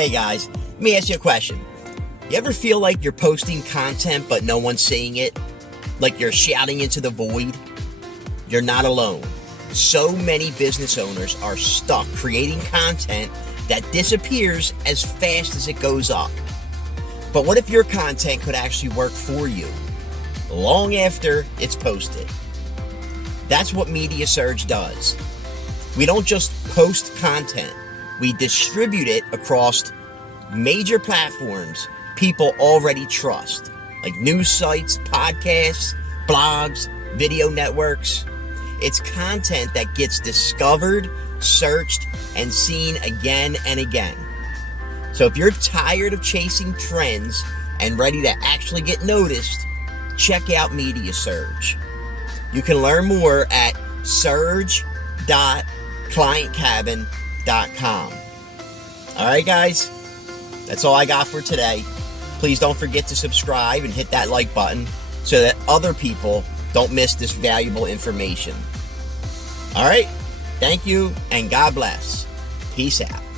Hey guys, let me ask you a question. You ever feel like you're posting content but no one's seeing it? Like you're shouting into the void? You're not alone. So many business owners are stuck creating content that disappears as fast as it goes up. But what if your content could actually work for you long after it's posted? That's what Media Surge does. We don't just post content, we distribute it across major platforms people already trust, like news sites, podcasts, blogs, video networks. It's content that gets discovered, searched, and seen again and again. So if you're tired of chasing trends and ready to actually get noticed, check out Media Surge. You can learn more at surge.clientcabin.com. All right, guys, that's all I got for today. Please don't forget to subscribe and hit that like button so that other people don't miss this valuable information. All right, thank you and God bless. Peace out.